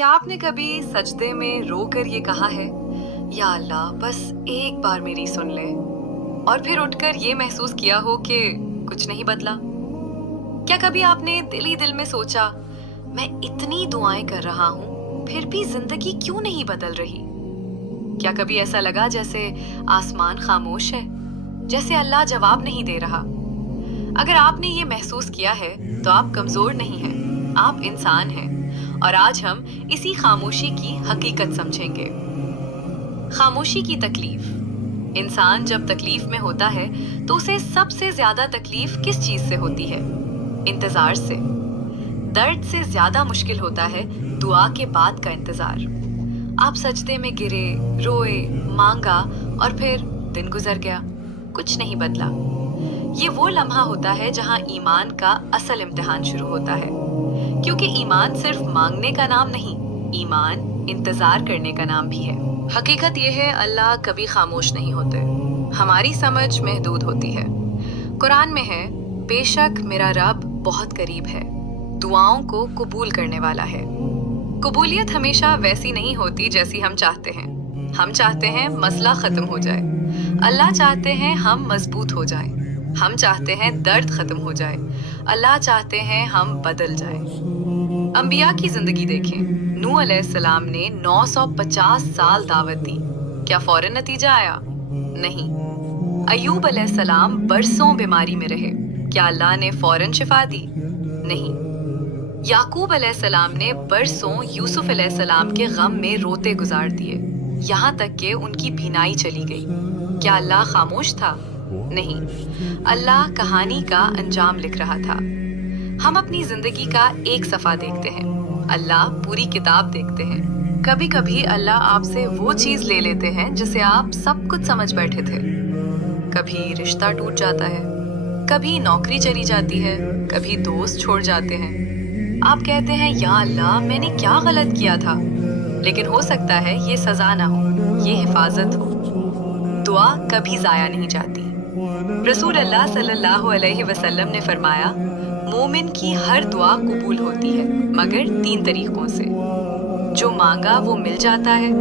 क्या आपने कभी सजदे में रो कर ये कहा है, या अल्लाह बस एक बार मेरी सुन ले, और फिर उठकर ये महसूस किया हो कि कुछ नहीं बदला? क्या कभी आपने दिल ही दिल में सोचा, मैं इतनी दुआएं कर रहा हूँ फिर भी जिंदगी क्यों नहीं बदल रही? क्या कभी ऐसा लगा जैसे आसमान खामोश है, जैसे अल्लाह जवाब नहीं दे रहा? अगर आपने ये महसूस किया है तो आप कमजोर नहीं हैं, आप इंसान हैं। और आज हम इसी खामोशी की हकीकत समझेंगे। खामोशी की तकलीफ। इंसान जब तकलीफ में होता है तो उसे सबसे ज्यादा तकलीफ किस चीज से होती है? इंतजार से। दर्द से ज्यादा मुश्किल होता है दुआ के बाद का इंतजार। आप सजदे में गिरे, रोए, मांगा, और फिर दिन गुजर गया, कुछ नहीं बदला। ये वो लम्हा होता है जहां ईमान का असल इम्तिहान शुरू होता है, क्योंकि ईमान सिर्फ मांगने का नाम नहीं, ईमान इंतजार करने का नाम भी है। हकीकत ये है, अल्लाह कभी खामोश नहीं होते, हमारी समझ महदूद होती है। कुरान में है, बेशक मेरा रब बहुत करीब है, दुआओं को कबूल करने वाला है। कबूलियत हमेशा वैसी नहीं होती जैसी हम चाहते हैं। हम चाहते हैं मसला खत्म हो जाए, अल्लाह चाहते हैं हम मजबूत हो जाएं। हम चाहते हैं दर्द खत्म हो जाए, अल्लाह चाहते हैं हम बदल जाएं। अंबिया की जिंदगी देखें। नूह अलैहिस्सलाम ने 950 साल दावत दी, क्या फौरन नतीजा आया? नहीं। अयूब अलैहिस्सलाम बरसों बीमारी में रहे, क्या अल्लाह ने फौरन शिफा दी? नहीं। याकूब अलैहिस्सलाम ने बरसों यूसुफ अलैहिस्सलाम के गम में रोते गुजार दिए, यहाँ तक कि उनकी बीनाई चली गई। क्या अल्लाह खामोश था? नहीं। अल्लाह कहानी का अंजाम लिख रहा था। हम अपनी जिंदगी का एक सफा देखते हैं, अल्लाह पूरी किताब देखते हैं। कभी कभी अल्लाह आपसे वो चीज ले लेते हैं जिसे आप सब कुछ समझ बैठे थे। कभी रिश्ता टूट जाता है, कभी नौकरी चली जाती है, कभी दोस्त छोड़ जाते हैं। आप कहते हैं, या अल्लाह मैंने क्या गलत किया था? लेकिन हो सकता है ये सजा ना हो, ये हिफाजत हो। दुआ कभी जाया नहीं जाती। रसूल अल्लाह सल्लल्लाहु अलैहि वसल्लम ने फरमाया, मोमिन की हर दुआ कबूल होती है, मगर 3 तरीकों से। जो मांगा वो मिल जाता है,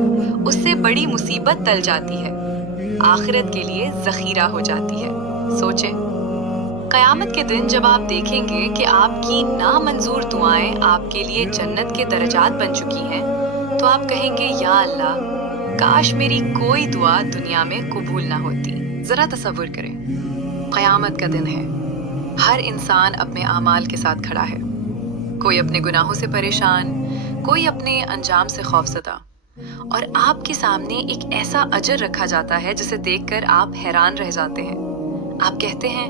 उससे बड़ी मुसीबत टल जाती है, आखिरत के लिए जखीरा हो जाती है। सोचें, कयामत के दिन जब आप देखेंगे कि आपकी नामंजूर दुआएं आपके लिए जन्नत के दर्जात बन चुकी हैं, तो आप कहेंगे, या अल्लाह काश मेरी कोई दुआ दुनिया में कबूल ना होती। जरा तसव्वुर करें, क़यामत का दिन है, हर इंसान अपने आमाल के साथ खड़ा है। कोई अपने गुनाहों से परेशान, कोई अपने अंजाम से खौफज़दा, और आपके सामने एक ऐसा अजर रखा जाता है जिसे देखकर आप हैरान रह जाते हैं। आप कहते हैं,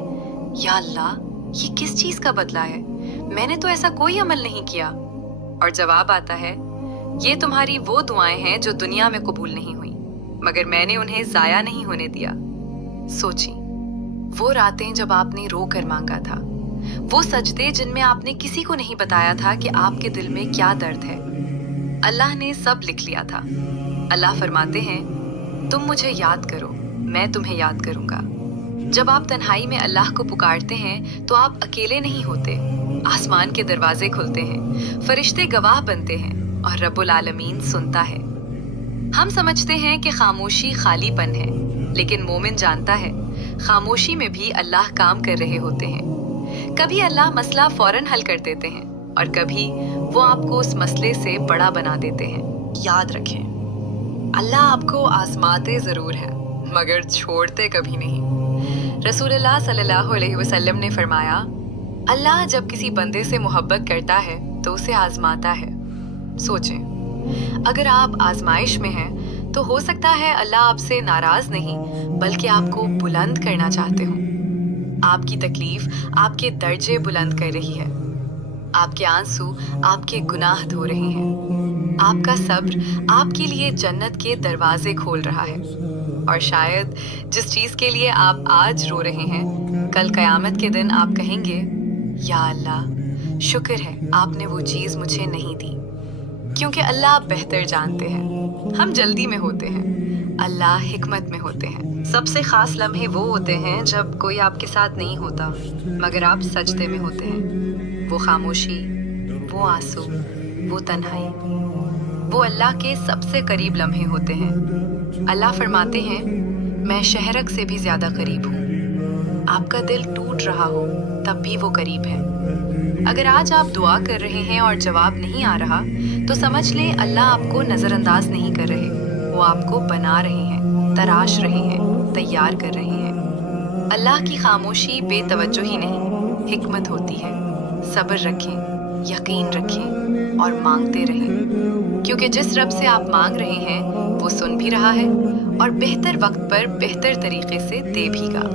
या अल्लाह ये किस चीज़ का बदला है? मैंने तो ऐसा कोई अमल नहीं किया। और जवाब आता है, ये तुम्हारी वो दुआएं हैं जो दुनिया में कबूल नहीं हुई, मगर मैंने उन्हें ज़ाया नहीं होने दिया। सोची, वो रातें जब आपने रो कर मांगा था, वो सजदे जिनमें आपने किसी को नहीं बताया था कि आपके दिल में क्या दर्द है। अल्लाह ने सब लिख लिया था। अल्लाह फरमाते हैं, तुम मुझे याद करो, मैं तुम्हें याद करूंगा। जब आप तन्हाई में अल्लाह को पुकारते हैं तो आप अकेले नहीं होते। आसमान के दरवाजे खुलते हैं, फरिश्ते गवाह बनते हैं, और रब्बुल आलमीन सुनता है। हम समझते हैं कि खामोशी खालीपन है, लेकिन मोमिन जानता है, खामोशी में भी अल्लाह काम कर रहे होते हैं। कभी अल्लाह मसला फौरन हल कर देते हैं, और कभी वो आपको उस मसले से बड़ा बना देते हैं। याद रखें, अल्लाह आपको आजमाते जरूर है, मगर छोड़ते कभी नहीं। रसूलुल्लाह सल्लल्लाहु अलैहि वसल्लम ने फरमाया, अल्लाह जब किसी बंदे से मोहब्बत करता है तो उसे आजमाता है। सोचें, अगर आप आजमाइश में हैं तो हो सकता है अल्लाह आपसे नाराज नहीं, बल्कि आपको बुलंद करना चाहते हो। आपकी तकलीफ आपके दर्जे बुलंद कर रही है, आपके आंसू आपके गुनाह धो रहे हैं, आपका सब्र आपके लिए जन्नत के दरवाजे खोल रहा है। और शायद जिस चीज के लिए आप आज रो रहे हैं, कल कयामत के दिन आप कहेंगे, या अल्लाह शुक्र है आपने वो चीज मुझे नहीं दी। क्योंकि अल्लाह बेहतर जानते हैं। हम जल्दी में होते हैं, अल्लाह हिकमत में होते हैं। सबसे खास लम्हे वो होते हैं जब कोई आपके साथ नहीं होता, मगर आप सजदे में होते हैं। वो खामोशी, वो आंसू, वो तन्हाई। وہ اللہ کے سب سے قریب لمحے ہوتے ہیں۔ اللہ فرماتے ہیں، میں شہرک سے بھی زیادہ قریب ہوں۔ آپ کا دل ٹوٹ رہا ہو تب بھی وہ قریب ہے۔ اگر آج آپ دعا کر رہے ہیں اور جواب نہیں آ رہا تو سمجھ لیں اللہ آپ کو نظر انداز نہیں کر رہے، وہ آپ کو بنا رہے ہیں، تراش رہے ہیں، تیار کر رہے ہیں۔ اللہ کی خاموشی بے توجہی نہیں، حکمت ہوتی ہے۔ صبر رکھیں، یقین رکھیں اور مانگتے رہیں، کیونکہ جس رب سے آپ مانگ رہے ہیں وہ سن بھی رہا ہے اور بہتر وقت پر بہتر طریقے سے دے بھی گا۔